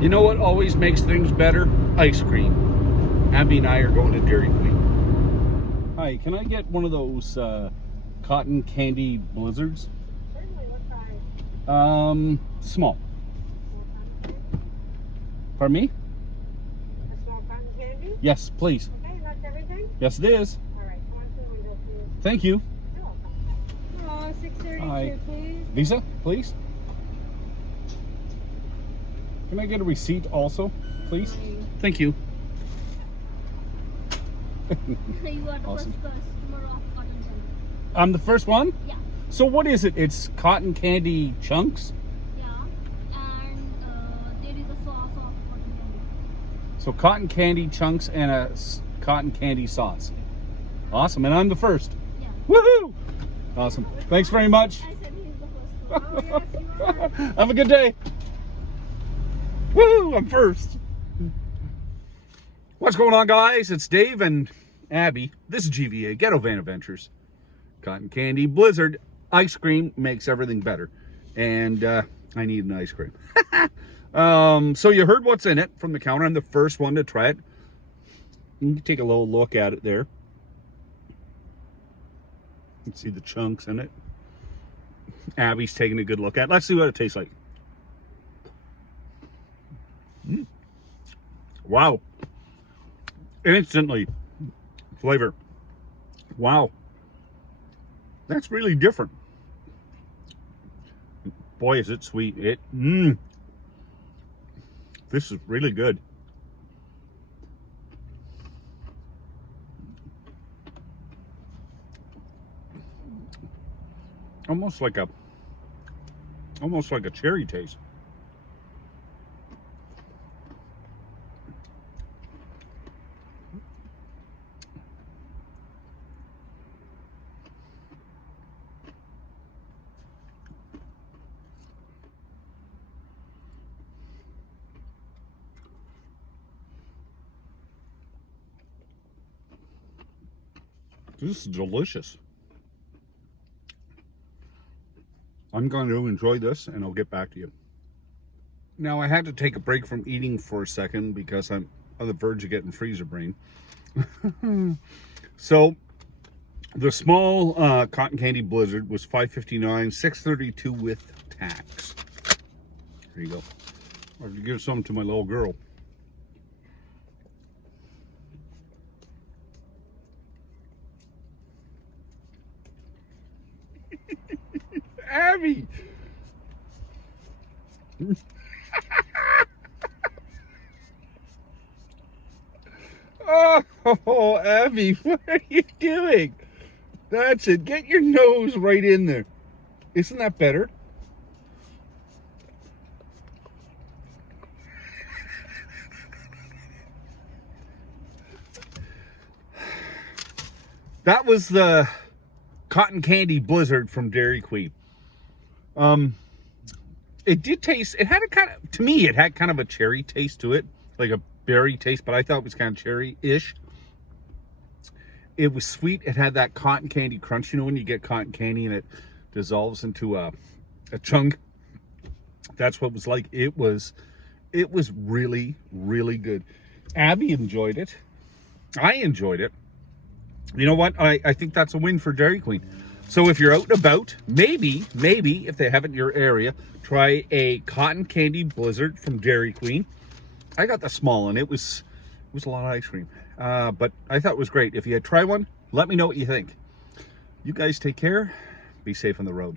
You know what always makes things better? Ice cream. Abby and I are going to Dairy Queen. Hi, can I get one of those cotton candy blizzards? Certainly, what size? Small. Small cotton candy? Pardon me? A small cotton candy? Yes, please. Okay, and that's everything? Yes, it is. All right, come on to the window, please. Thank you. You're welcome. 632, Hi. please. Visa, please. Can I get a receipt also, please? Thank you. You are the Awesome. first customer of cotton candy. I'm the first one? Yeah. So what is it? It's cotton candy chunks? Yeah. And there is a sauce of cotton candy. So cotton candy chunks and a cotton candy sauce. Awesome, and I'm the first. Yeah. Woohoo! Awesome. Thanks very much. I said he's the first one. Oh, yes, you are. Have a good day. Woo! I'm first. What's going on, guys? It's Dave and Abby. This is GVA, Ghettovanaadventures. Cotton candy, blizzard, ice cream makes everything better. And I need an ice cream. So you heard what's in it from the counter. I'm the first one to try it. You can take a little look at it there. You can see the chunks in it. Abby's taking a good look at it. Let's see what it tastes like. Wow. Instantly. Flavor. Wow. That's really different. Boy, is it sweet. This is really good. Almost like a cherry taste. This is delicious. I'm going to enjoy this and I'll get back to you. Now I had to take a break from eating for a second because I'm on the verge of getting freezer brain. So the small cotton candy blizzard was $5.59, $6.32 with tax. There you go. I have to give some to my little girl. Abby! Oh, Abby, what are you doing? That's it. Get your nose right in there. Isn't that better? That was the cotton candy blizzard from Dairy Queen. It did taste, it had a kind of, to me, it had kind of a cherry taste to it, like a berry taste, but I thought it was kind of cherry-ish. It was sweet. It had that cotton candy crunch. You know when you get cotton candy and it dissolves into a chunk? That's what it was like. It was really, really good. Abby enjoyed it. I enjoyed it. You know what? I think that's a win for Dairy Queen. So if you're out and about, maybe if they have it in your area, try a cotton candy blizzard from Dairy Queen. I got the small one. It was a lot of ice cream, but I thought it was great. If you try one, let me know what you think. You guys take care. Be safe on the road.